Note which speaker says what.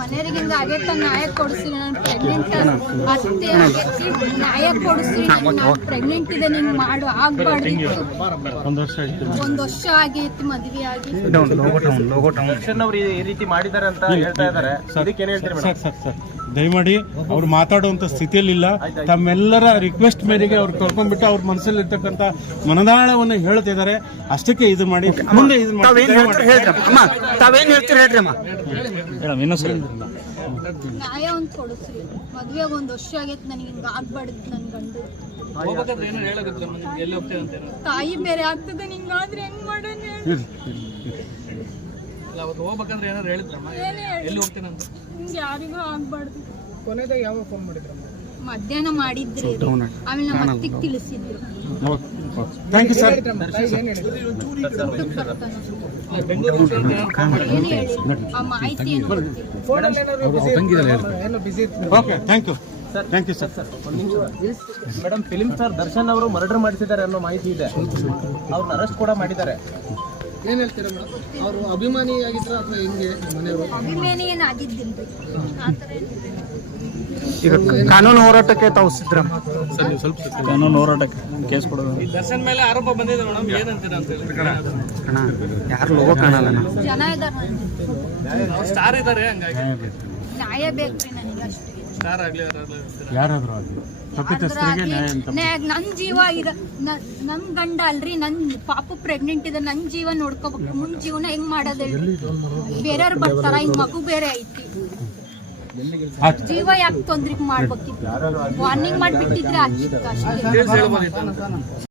Speaker 1: ಮನೆಯವ್ರಿಗೆ ಹಿಂಗ ಆಗೈತ ನ್ಯಾಯ ಕೊಡಿಸಿ ನಾನು ಪ್ರೆಗ್ನೆಂಟ್ ಅತ್ತೆ ಆಗೈತಿ ನ್ಯಾಯ ಕೊಡಿಸಿ ನಾನು ಪ್ರೆಗ್ನೆಂಟ್ ಇದೆ ನೀನು ಮಾಡು. ಆಗ್ಬಾರ್ದಿತ್ತು
Speaker 2: ಒಂದು ವರ್ಷ ಆಯ್ತು.
Speaker 1: ಒಂದ್ ವರ್ಷ ಆಗೈತಿ ಮದ್ವೆ ಆಗಿ.
Speaker 3: ಈ ರೀತಿ ಮಾಡಿದ್ದಾರೆ ಅಂತ ಹೇಳ್ತಾ ಇದಾರೆ ಅದಕ್ಕೆ ಏನ್ ಹೇಳ್ತೀರಿ
Speaker 2: ದಯಮಾಡಿ ಅವ್ರು ಮಾತಾಡುವಂತ ಸ್ಥಿತಿಯಲ್ಲಿ ಇಲ್ಲ ತಮ್ಮೆಲ್ಲರ ರಿಕ್ವೆಸ್ಟ್ ಮೇರೆಗೆ ಅವ್ರು ಕರ್ಕೊಂಡ್ಬಿಟ್ಟು ಅವ್ರ ಮನಸ್ಸಲ್ಲಿ ಇರ್ತಕ್ಕಂಥ ಮನದಾಳವನ್ನು ಹೇಳ್ತಿದ್ದಾರೆ ಅಷ್ಟಕ್ಕೆ ಇದು ಮಾಡಿ ಮುಂದೆ ಇದು ಮಾಡಿ
Speaker 4: ತಾವೇನ್ ಹೇಳ್ತೀರಿ? ಹೇಳ್ರಿ ಅಮ್ಮ. ತಾವೇನ್ ಹೇಳ್ತೀರಿ? ಅಮ್ಮ.
Speaker 1: ನ್ಯಾಯ ಒಂದ್ ಕೊಡಿಸ್ರಿ. ಮದ್ವೆಗ್ ಒಂದ್ ವರ್ಷ ಆಗೈತಿ ನನಗೆ ಹಿಂಗೆ ಆಗ್ಬಾರ್ದು ನನ್ ಗಂಡು. ತಾಯಿ ಬೇರೆ ಆಗ್ತದೆ ನಿಂಗಾದ್ರೆ ಹೆಂಗ್ ಮಾಡೋಣ ಹೇಳು?
Speaker 2: ಇರ್ಲಿ, ಹೇಳಿದ್ರಮ್ಮ? ಎಲ್ಲಿ
Speaker 1: ಹೋಗ್ತೀನಿ ಹೇಳು. ಹಿಂಗೆ ಯಾರಿಗೂ ಆಗ್ಬಾರ್ದು. ಮಧ್ಯಾಹ್ನ ಮಾಡಿದ್ರಿ ಫೋನ್ ಆಮೇಲೆ ನಮ್ಮ ಅತ್ತಿಗೆ ತಿಳಿಸಿದ್ರು.
Speaker 2: ಥ್ಯಾಂಕ್ ಯು ಸರ್
Speaker 1: ಏನ್ ಹೇಳಿಲ್ಲ ಆ ಮಾಹಿತಿ ಏನು.
Speaker 2: Okay thank you thank you sir
Speaker 3: madam film star Darshan ಅವರು ಮರ್ಡರ್ ಮಾಡಿಸಿದ್ದಾರೆ ಅನ್ನೋ ಮಾಹಿತಿ ಇದೆ. ಅವ್ರನ್ನ ಅರೆಸ್ಟ್ ಕೂಡ ಮಾಡಿದ್ದಾರೆ.
Speaker 5: ಏನ್ ಹೇಳ್ತೀರಾ ಮೇಡಮ್? ಅವರು ಅಭಿಮಾನಿ ಆಗಿದ್ರ ಅಥವಾ ಹೆಂಗೆ ಮನೆಯವರು?
Speaker 1: ಅಭಿಮಾನಿ ಏನ್ ಆಗಿದ್ದಿಲ್ರಿ ಆತರ ಏನಿಲ್ಲ.
Speaker 4: ಈಗ ಕಾನೂನು ಹೋರಾಟಕ್ಕೆ ತಾವು ಸಿದ್ಧರಾಮ
Speaker 2: ಕಾನೂನು ಹೋರಾಟಕ್ಕೆ ಕೇಸ್ ಕೊಡೋದು.
Speaker 5: ದರ್ಶನ್ ಮೇಲೆ ಆರೋಪ ಬಂದಿದೆ ಮೇಡಮ್. ಏನಂತೀರಾ ಅಂತ
Speaker 4: ಅಣ್ಣ ಯಾರು ಲೋಗೋ ಕಾಣಲ್ಲ
Speaker 1: ಜನ ಇದಾರ.
Speaker 5: ಸ್ಟಾರ್ ಇದಾರೆ ಹಂಗಾಗಿ.
Speaker 1: ನ್ಯಾಯ ಬೇಕ್ರಿ ನನಗೆ ಅಷ್ಟೇ
Speaker 2: ಯಾರಾದ್ರೂ ಆಗಲಿ. ತಪ್ಪಿತಸ್ಥರಿಗೆ ನ್ಯಾಯ ಅಂತ
Speaker 1: ನ್ಯಾಯ- ನನ್ ಜೀವ ಇದ ನನ್ನ ನನ್ ಗಂಡ ಅಲ್ರಿ ನನ್ ಪಾಪು ಪ್ರೆಗ್ನೆಂಟ್ ಇದೆ ನನ್ ಜೀವ ನೋಡ್ಕೋಬೇಕು. ಮುಂದ್ ಜೀವನ ಹೆಂಗ್ ಮಾಡೋದ್ ಬೇರೆಯವ್ರು ಬರ್ತಾರ ಹಿಂಗ್ ಮಗು ಬೇರೆ ಐತಿ. ಜೀವ ಯಾಕೆ ತೊಂದ್ರೆ ಮಾಡ್ಬೇಕಿತ್ತು? ವಾರ್ನಿಂಗ್ ಮಾಡಿಬಿಟ್ಟಿದ್ರೆ ಆಗಿತ್ತು ಅಷ್ಟೇ